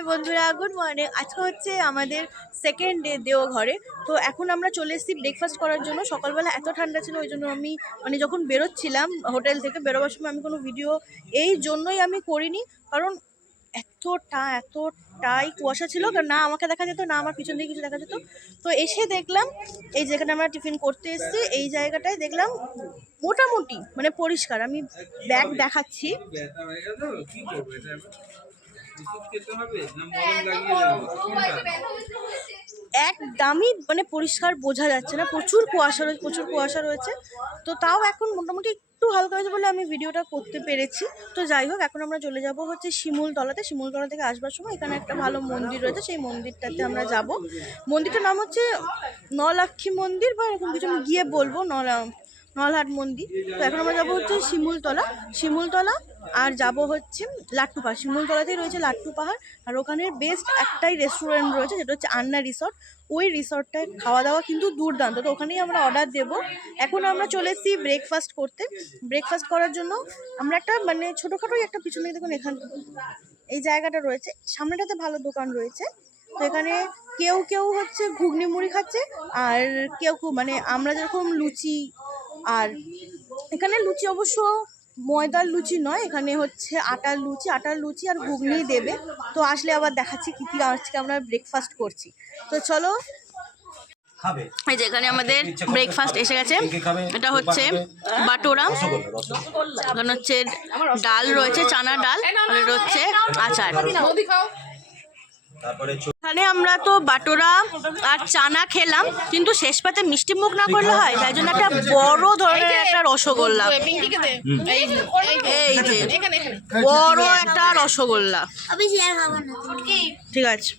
High বন্ধুরা good morning আজকে হচ্ছে আমাদের সেকেন্ড ডে দেওঘরে তো এখন আমরা চলে এসেছি ব্রেকফাস্ট করার জন্য। সকালবেলা এত ঠান্ডা ছিল, ওই জন্য আমি মানে যখন বেরোচ্ছিলাম হোটেল থেকে, বেরোবার সময় আমি কোনো ভিডিও এই জন্যই আমি করিনি। কারণ এতটা, এতটাই কুয়াশা ছিল। না আমাকে দেখা যেত, না আমার পিছন দিকে কিছু দেখা যেত। তো এসে দেখলাম, এই যেখানে আমরা টিফিন করতে এসেছি, এই জায়গাটায় দেখলাম মোটামুটি মানে পরিষ্কার। আমি ব্যাগ দেখাচ্ছি। একদমই মানে পরিষ্কার বোঝা যাচ্ছে না প্রচুর কুয়াশা রয়েছে প্রচুর কুয়াশা রয়েছে। তো তাও এখন মোটামুটি একটু হালকা হয়েছে বলে আমি ভিডিওটা করতে পেরেছি। তো যাই হোক এখন আমরা চলে যাব হচ্ছে শিমুলতলাতে। শিমুলতলা থেকে আসবার সময় এখানে একটা ভালো মন্দির রয়েছে সেই মন্দিরটাতে আমরা যাব। মন্দিরটার নাম হচ্ছে নলাক্ষী মন্দির বা এরকম কিছু আমি গিয়ে বলব নলা নলহাট মন্দির। তো এখন আমরা যাব হচ্ছে শিমুলতলা। শিমুলতলা আর যাব হচ্ছে লাট্টু পাহাড় শিমুলতলাতেই রয়েছে লাট্টু পাহাড় আর ওখানে বেস্ট একটাই রেস্টুরেন্ট রয়েছে, যেটা হচ্ছে আন্না রিসর্ট ওই রিসর্টটায় খাওয়া দাওয়া কিন্তু দুর্দান্ত। তো ওখানেই আমরা অর্ডার দেবো। এখন আমরা চলে এসেছি ব্রেকফাস্ট করতে। ব্রেকফাস্ট করার জন্য আমরা একটা মানে ছোটোখাটোই একটা পিছনে দেখুন, এখান এই জায়গাটা রয়েছে। সামনেটাতে ভালো দোকান রয়েছে। তো এখানে কেউ কেউ হচ্ছে ঘুগনি মুড়ি খাচ্ছে আর কেউ কেউ মানে আমরা যেরকম লুচি আর এখানে লুচি অবশ্য ময়দার লুচি নয় এখানে হচ্ছে আটার লুচি আটার লুচি আর ঘুগনি দেবে। তো আসলে আবার দেখাচ্ছি কী কী আজকে আমরা ব্রেকফাস্ট করছি। তো চলো এই যে এখানে আমাদের ব্রেকফাস্ট এসে গেছে। এটা হচ্ছে বাটোরা এখানে হচ্ছে ডাল রয়েছে চানা ডাল আর হচ্ছে আচার। এখানে আমরা তো বাটোরা আর চানা খেলাম কিন্তু শেষ পাতে মিষ্টি মুখ না করলে হয়? তাই জন্য একটা বড় ধরনের একটা রসগোল্লা। এই যে বড় একটা রসগোল্লা। ঠিক আছে।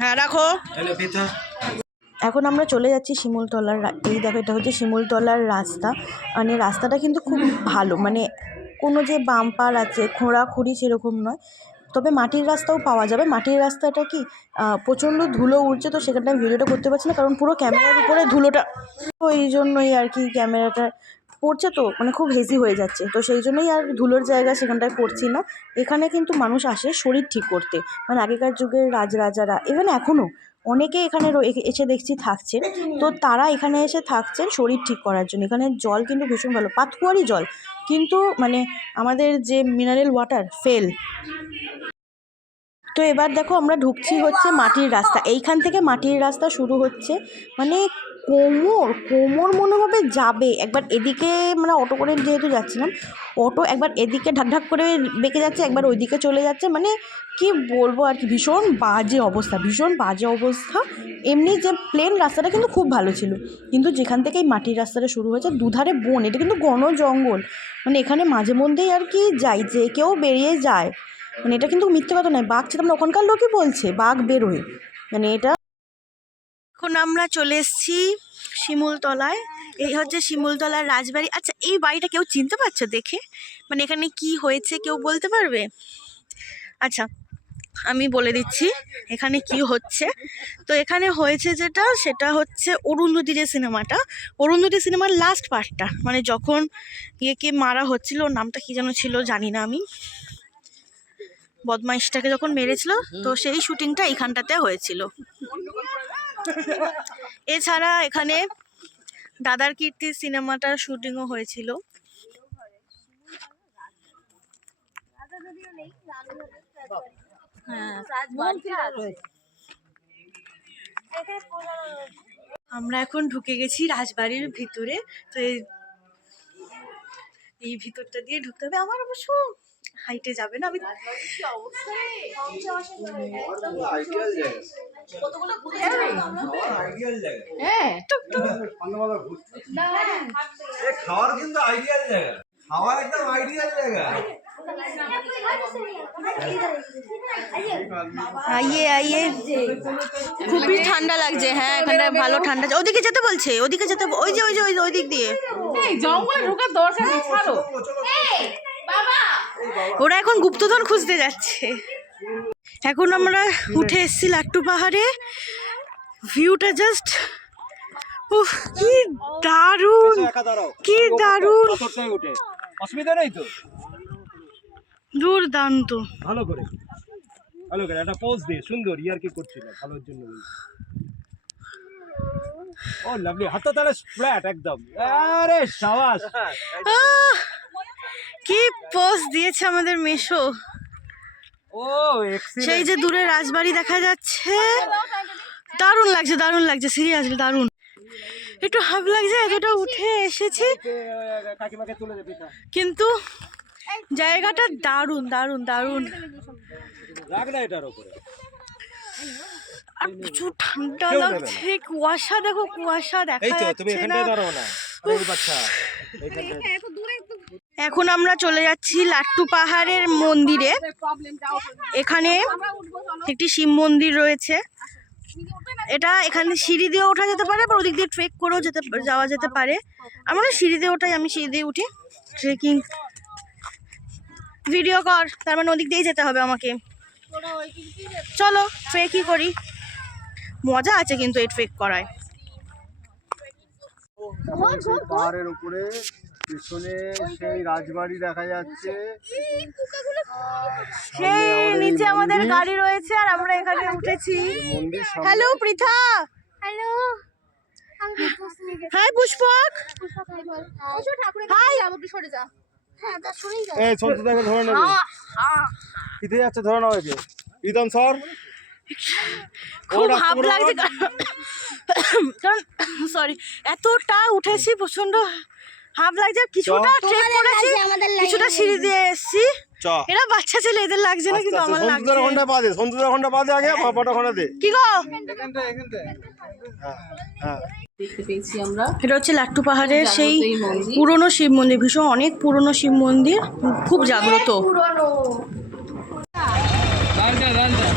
হ্যাঁ রাখো। এখন আমরা চলে যাচ্ছি শিমুলতলার এই দেখো এটা হচ্ছে শিমুলতলার রাস্তা। মানে রাস্তাটা কিন্তু খুব ভালো। মানে কোনো যে বাম্পার আছে খোঁড়াখুড়ি সেরকম নয়। তবে মাটির রাস্তাও পাওয়া যাবে। মাটির রাস্তাটা কি প্রচণ্ড ধুলো উড়ছে তো সেখানটা আমি ভিডিওটা করতে পারছি না, কারণ পুরো ক্যামেরার উপরে ধুলোটা এই জন্যই আর কি ক্যামেরাটা পড়ছে তো মানে খুব হেজি হয়ে যাচ্ছে। তো সেই জন্যই আর ধুলোর জায়গা সেখানটায় করছি না। এখানে কিন্তু মানুষ আসে শরীর ঠিক করতে। মানে আগেকার যুগের রাজরাজারা ইভেন এখনও অনেকে এখানে এসে দেখছি থাকছেন। তো তারা এখানে এসে থাকছেন শরীর ঠিক করার জন্য। এখানে জল কিন্তু ভীষণ ভালো পাতকুয়ারি জল। কিন্তু মানে আমাদের যে মিনারেল ওয়াটার ফেল তো এবার দেখো আমরা ঢুকছি হচ্ছে মাটির রাস্তা। এইখান থেকে মাটির রাস্তা শুরু হচ্ছে। মানে কোমর কোমর মনে হবে যাবে। একবার এদিকে মানে অটো করে যেহেতু যাচ্ছিলাম, অটো একবার এদিকে ঢাক ঢাক করে বেঁকে যাচ্ছে, একবার ওইদিকে চলে যাচ্ছে। মানে কি বলব আর কি, ভীষণ বাজে অবস্থা, ভীষণ বাজে অবস্থা। এমনি যে প্লেন রাস্তাটা কিন্তু খুব ভালো ছিল। কিন্তু যেখান থেকে এই মাটির রাস্তাটা শুরু হয়েছে, দুধারে বন, এটা কিন্তু ঘন জঙ্গল। মানে এখানে মাঝে মধ্যেই আর কি যাই যে কেউ বেরিয়ে যায়। মানে এটা কিন্তু মিথ্যে কথা নয়, বাঘ ছিল না ওখানকার লোকই বলছে, বাঘ বেরোয়। মানে এটা এখন আমরা চলে এসেছি শিমুলতলায়। এই হচ্ছে শিমুলতলার রাজবাড়ি। আচ্ছা এই বাড়িটা কেউ চিনতে পারছ দেখে? মানে এখানে কি হয়েছে কেউ বলতে পারবে? আচ্ছা আমি বলে দিচ্ছি এখানে কি হচ্ছে। তো এখানে হয়েছে যেটা, সেটা হচ্ছে অরুন্ধতী যে সিনেমাটা। অরুন্ধতী সিনেমার লাস্ট পার্টটা মানে যখন ইয়েকে মারা হচ্ছিল নামটা কি যেন ছিল জানি না আমি। বদমাইশটাকে যখন মেরেছিল, তো সেই শুটিংটা এখানটাতে হয়েছিল। এছাড়া এখানে দাদার কীর্তি সিনেমাটার শুটিংও হয়েছিল। হ্যাঁ আমরা এখন ঢুকে গেছি রাজবাড়ির ভিতরে, তো এই ভিতরটা দিয়ে ঢুকতে হবে। আমার অবশ্য হাইটে যাবে না? আমি খাওয়ার কিন্তু আইডিয়াল জায়গা। খাওয়ার একদম আইডিয়াল জায়গা। আইয়ে আইয়ে। খুবই ঠান্ডা লাগছে। হ্যাঁ এখানটা ভালো ঠান্ডা। ওদিকে যেতে বলছে? ওদিকে যেতে ওই যে ওই যে ওই যে ওই দিক দিয়ে জঙ্গলে ঢোকার দরকার নেই ছাড়ো। ওরা এখন গুপ্তধন খুঁজতে যাচ্ছে। এখন আমরা উঠে এসেছি লাট্টু পাহাড়ে। ভিউটা জাস্ট উফ কি দারুণ কি দারুণ। অসুবিধা নেই তো? দুর্দান্ত। ভালো করে। ভালো করে একটা পোজ দে সুন্দর ইয়ার কি করছিল ভালোর জন্য ও লাভলি হাতটা তাহলে ফ্ল্যাট একদম। আরে সাবাস। পোজ দিয়েছে আমাদের মেশো ও সেই যে দূরে রাজবাড়ি দেখা যাচ্ছে। দারুণ লাগছে দারুণ লাগছে সিরিয়াসলি দারুণ। একটু হাফ লাগছে এতটা উঠে এসেছি। কিন্তু জায়গাটা দারুণ দারুণ দারুণ। আর প্রচুর ঠান্ডা। লাগছে কুয়াশা দেখো কুয়াশা দেখা যাচ্ছে না। এখন আমরা চলে যাচ্ছি লাট্টু পাহাড়ের মন্দিরে। এখানে একটি শিব মন্দির রয়েছে। এটা এখানে সিঁড়ি দিয়ে ওঠা যেতে পারে বা ওদিক দিয়ে ট্রেক করেও যেতে যাওয়া যেতে পারে। আমার সিঁড়ি দিয়ে ওঠাই আমি সিঁড়ি দিয়ে উঠি। ট্রেকিং ভিডিও কর তার মানে ওদিক দিয়েই যেতে হবে আমাকে। চলো ট্রেকই করি। মজা আছে কিন্তু এই ট্রেক করায়। পাহাড়ের উপরে পেছনে সেই রাজবাড়ি দেখা যাচ্ছে। সেই নিচে আমাদের গাড়ি রয়েছে আর আমরা এখানে উঠেছি। Hello Pritha. Hello. Hi Pushpak যাব একটু সরে যা হ্যাঁ তা সরেই যা এই ধরে নেবে। কিতে যাচ্ছে ধরে নাও একে। প্রীতম স্যার? খুব হাফ লাগছে কারণ সরি এতটা উঠেছি প্রচণ্ড হাফ লাগছে কিছুটা ট্রেক করেছি কিছুটা সিঁড়ি দিয়ে এসেছি। এরা বাচ্চা ছেলে এদের লাগছে না কিন্তু আমার লাগছে সন্তুদার ঘণ্টা পা দে সন্তুদার ঘণ্টা পা দে আগে পাপাটা ঘণ্টা দে। কি গো? হ্যাঁ হ্যাঁ। এটা হচ্ছে লাট্টু পাহাড়ের সেই এই পুরনো শিব মন্দির ভীষণ অনেক পুরনো শিব মন্দির খুব জাগ্রত।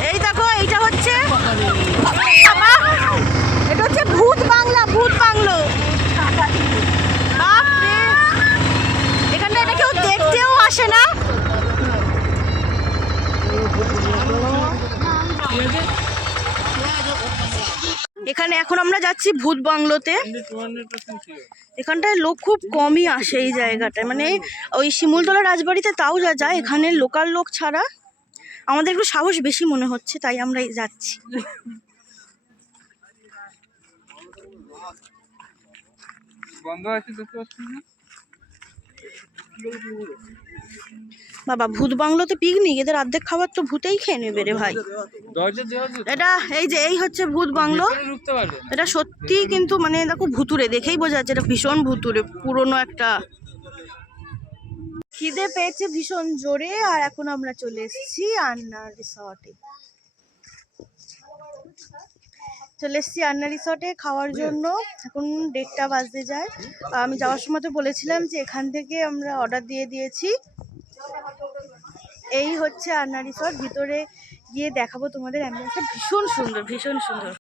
এই এইটা হচ্ছে এটা হচ্ছে ভূত বাংলা, ভূত বাংলো। এখানটা এটা কেউ দেখতেও আসে না। এখানে এখন আমরা যাচ্ছি ভূত বাংলোতে। এখানটায় লোক খুব কমই আসে এই জায়গাটায়। মানে ওই শিমুলতলা রাজবাড়িতে তাও যা যায়, এখানে লোকাল লোক ছাড়া। আমাদের একটু সাহস বেশি মনে হচ্ছে তাই আমরা যাচ্ছি। বন্ধ আছে দেখতে পাচ্ছেন না বাবা ভূত বাংলো তো পিকনিক এদের অর্ধেক খাবার তো ভূতেই খেয়ে নেবে রে ভাই। এটা এই যে এই হচ্ছে ভূত বাংলো। এটা সত্যি কিন্তু মানে দেখো ভুতুরে দেখেই বোঝা যাচ্ছে এটা ভীষণ ভুতুরে পুরনো একটা খিদে পেয়েছে ভীষণ জোরে আর এখন আমরা চলে এসেছি আন্না রিসর্টে। চলে এসেছি আন্না রিসর্টে খাওয়ার জন্য। এখন দেড়টা বাজতে যায়। আমি যাওয়ার সময় তো বলেছিলাম যে এখান থেকে আমরা অর্ডার দিয়ে দিয়েছি। এই হচ্ছে আন্না রিসর্ট। ভিতরে গিয়ে দেখাবো তোমাদের অ্যাম্বিয়েন্সটা ভীষণ সুন্দর ভীষণ সুন্দর।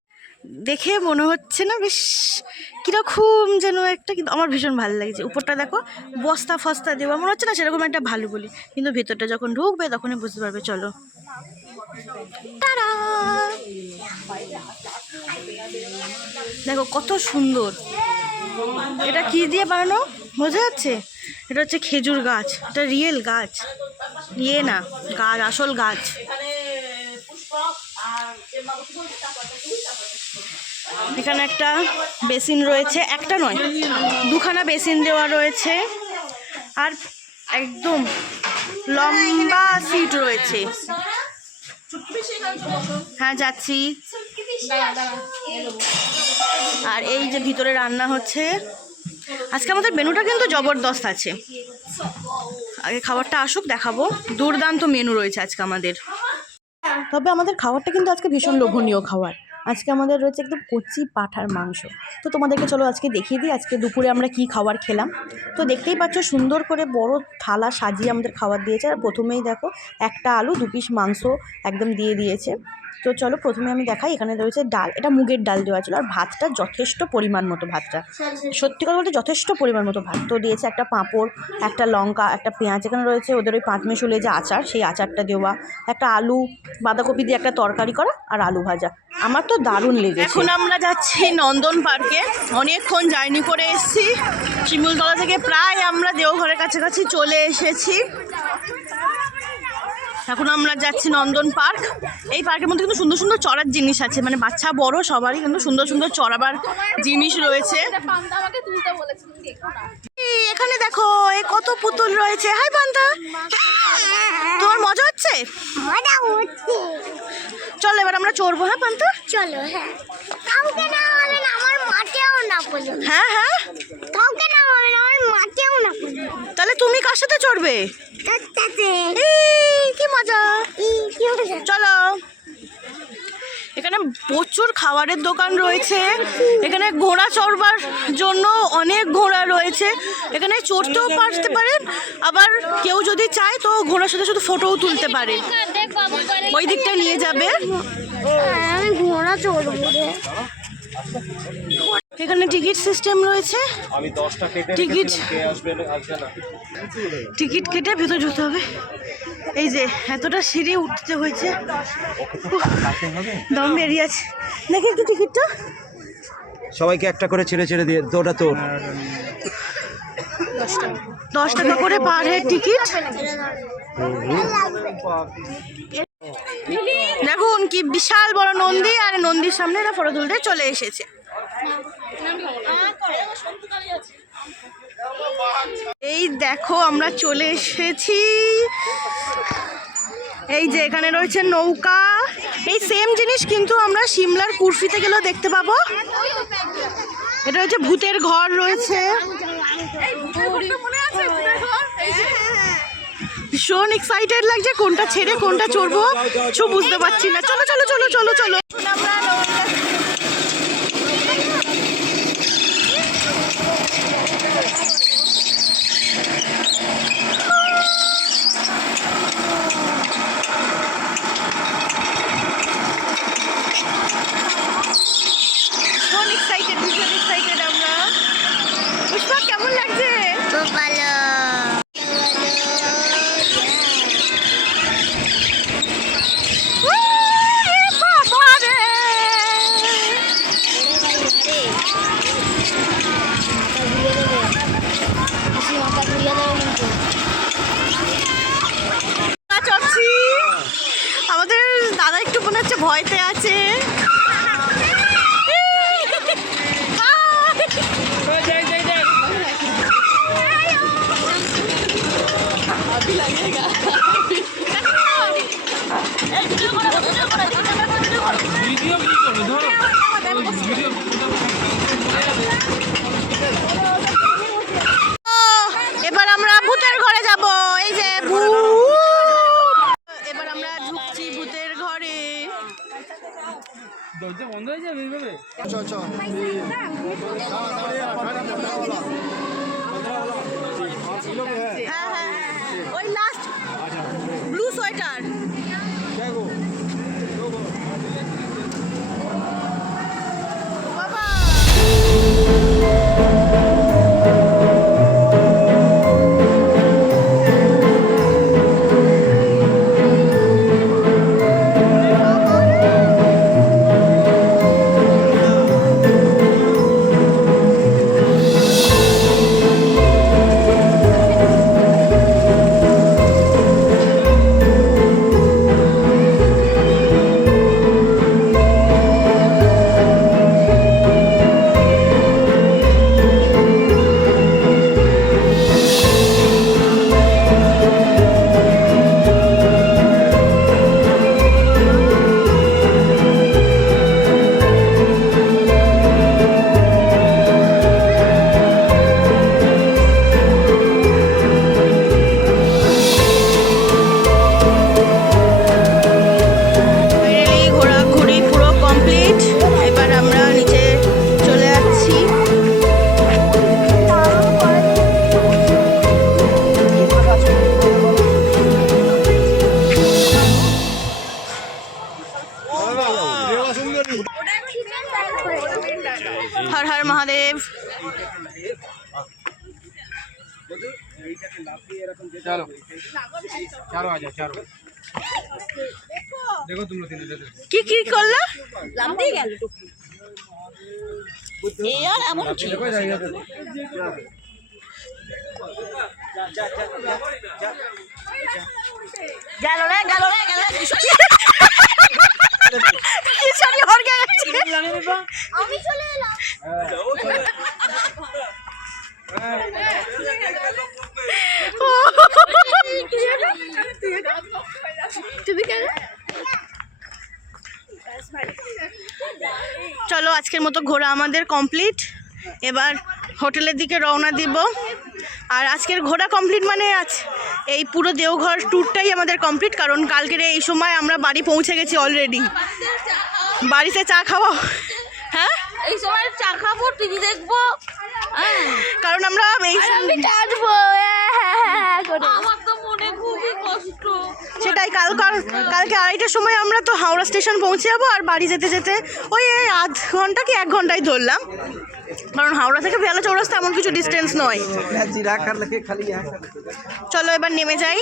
দেখে মনে হচ্ছে না, বেশ কীরকম যেন একটা কিন্তু আমার ভীষণ ভালো লাগছে উপরটা দেখো বস্তা ফস্তা দেওয়া, মনে হচ্ছে না সেরকম একটা ভালো বলি। কিন্তু ভেতরটা যখন ঢুকবে তখনই বুঝতে পারবে, চলো। টাটা! দেখো কত সুন্দর। এটা কি দিয়ে বানানো? বোঝা যাচ্ছে? এটা হচ্ছে খেজুর গাছ, এটা রিয়েল গাছ। ইয়ে না, গাছ, আসল গাছ। এখানে একটা বেসিন রয়েছে, একটা নয়, দুখানা বেসিন দেওয়া রয়েছে, আর একদম লম্বা সিট রয়েছে। হ্যাঁ যাচ্ছি। আর এই যে ভিতরে রান্না হচ্ছে, আজকে আমাদের মেনুটা কিন্তু জবরদস্ত আছে। আগে খাবারটা আসুক, দেখাবো। দুর্দান্ত মেনু রয়েছে আজকে আমাদের। তবে আমাদের খাবারটা কিন্তু আজকে ভীষণ লোভনীয় খাবার আজকে আমাদের রয়েছে একদম কচি পাঠার মাংস। তো তোমাদেরকে চলো আজকে দেখিয়ে দিই আজকে দুপুরে আমরা কি খাবার খেলাম। তো দেখতেই পাচ্ছ সুন্দর করে বড় থালা সাজিয়ে আমাদের খাবার দিয়েছে। আর প্রথমেই দেখো একটা আলু, দু পিস মাংস একদম দিয়ে দিয়েছে। তো চলো প্রথমে আমি দেখাই, এখানে রয়েছে ডাল। এটা মুগের ডাল দেওয়া ছিল, আর ভাতটা যথেষ্ট পরিমাণ মতো ভাতটা। সত্যি কথা বলতে যথেষ্ট পরিমাণ মতো ভাত। তো দিয়েছে একটা পাঁপড়, একটা লঙ্কা, একটা পেঁয়াজ, এখানে রয়েছে ওদের ওই পাঁচ মিশুলে যে আচার, সেই আচারটা দেওয়া। একটা আলু, বাঁধাকপি দিয়ে একটা তরকারি করা আর আলু ভাজা। আমার তো দারুণ লেগেছে। এখন আমরা যাচ্ছি নন্দন পার্কে। অনেকক্ষণ জার্নি করে এসেছি। শিমুলতলা থেকে প্রায় আমরা দেওঘরের কাছাকাছি চলে এসেছি। এখন আমরা যাচ্ছি নন্দন পার্ক। এই পার্কের মধ্যে কিন্তু সুন্দর সুন্দর চড়ার জিনিস আছে। মানে বাচ্চা বড় সবারই কিন্তু সুন্দর সুন্দর চড়াবার জিনিস রয়েছে। এখানে দেখো এ কত পুতুল রয়েছে। হাই পান্তা। তোমার মজা হচ্ছে? চলো এবার আমরা চড়বো হ্যাঁ পান্তা? চলো হ্যাঁ। কাউকে না হবে না আমার মাকেও না বলো। হ্যাঁ হ্যাঁ? কাউকে না হবে না আমার মাকেও না বলো। তাহলে তুমি কার সাথে চড়বে? মজা। চলো। এখানে প্রচুর খাবারের দোকান রয়েছে। এখানে ঘোড়া চড়বার জন্য অনেক ঘোড়া রয়েছে। এখানে চড়তেও পারতে পারেন। আবার কেউ যদি চায় তো ঘোড়ার সাথে শুধু ফটোও তুলতে পারে। ওই দিকটা নিয়ে যাবে। আমি ঘোড়া চড়বো এখানে টিকিট সিস্টেম রয়েছে। টিকিট। টিকিট কেটে ভেতর যেতে হবে। এই যে এতটা সিঁড়ি উঠতে হয়েছে। দম বেরিয়ে আছে। দেখি একটু টিকিটটা। সবাইকে একটা করে ছেড়ে ছেড়ে দিয়ে তোটা তোর। দশ টাকা করে পার হেড টিকিট। দেখুন কি বিশাল বড় নন্দী আর নন্দীর সামনে এরা ফটো তুলতে চলে এসেছে। এই দেখো আমরা চলে এসেছি। এই যে এখানে রয়েছে নৌকা। এই সেম জিনিস কিন্তু আমরা সিমলার কুর্ফিতে গেলেও দেখতে পাবো। এটা হচ্ছে ভূতের ঘর রয়েছে। ভীষণ এক্সাইটেড লাগছে কোনটা ছেড়ে কোনটা চড়বো। কিছু বুঝতে পারছি না। চলো চলো চলো চলো চলো। আমরা ভীষণ এক্সাইটেড ভীষণ এক্সাইটেড আমরা পুষ্পা কেমন লাগছে খুব ভালো উয়ে, বাবা রে! আমরা চড়ছি আমাদের দাদা একটু মনে হচ্ছে ভয়তে আছে ভিডিও কি করবে ধরো ভিডিও ও, এবার আমরা ভূতের ঘরে যাব এই যে ভূত এবার আমরা ঢুকছি ভূতের ঘরে দরজা বন্ধ হয়ে যাবে এইভাবে? হ্যাঁ হ্যাঁ ওই লাস্ট চলো। চারো আ যাও চারো। দেখো। তোমরা কি কি করলা? দেখো জায়গাতে গেল রে গেল রে গেল কিশোরী। হরকে গেছে। আমি চলে এলাম তুমি কেন চলো আজকের মতো ঘোরা আমাদের কমপ্লিট এবার হোটেলের দিকে রওনা দিব। আর আজকের ঘোরা কমপ্লিট মানে আজ এই পুরো দেওঘর ট্যুরটাই আমাদের কমপ্লিট কারণ কালকের এই সময় আমরা বাড়ি পৌঁছে গেছি অলরেডি বাড়িতে চা খাওয়া হ্যাঁ? এই সময় চা খাব টিভি দেখব। কারণ আমরা এই আমি টানবো আমার তো মনে খুবই কষ্ট সেটাই কাল কাল কালকে আড়াইটার সময় আমরা তো হাওড়া স্টেশন পৌঁছে যাব আর বাড়ি যেতে যেতে ওই এই আধ ঘণ্টা কি এক ঘন্টায় ধরলাম। কারণ হাওড়া থেকে বেলা চৌরাস্তা এমন কিছু ডিস্টেন্স নয়। চলো এবার নেমে যাই।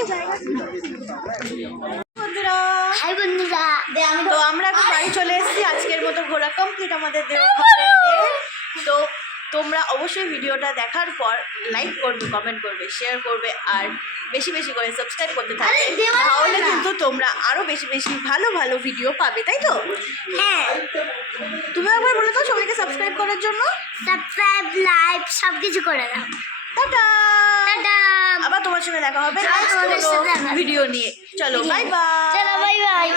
তো আমরা এখন বাড়ি চলে এসেছি আজকের মতো ঘোরা কমপ্লিট আমাদের তো তোমরা অবশ্যই ভিডিওটা দেখার পর লাইক করবে কমেন্ট করবে শেয়ার করবে আর বেশি বেশি করে সাবস্ক্রাইব করতে থাকবে। তাহলে কিন্তু তোমরা আরও বেশি বেশি ভালো ভালো ভিডিও পাবে তাই তো? হ্যাঁ। তুমি একবার বলে দাও সবাইকে সাবস্ক্রাইব করার জন্য। সাবস্ক্রাইব লাইক সব কিছু করে দাও টাটা! টাটা! আবার তোমার সঙ্গে দেখা হবে আবার দেখা হবে। ভিডিও নিয়ে। চলো বাই বাই চলো বাই বাই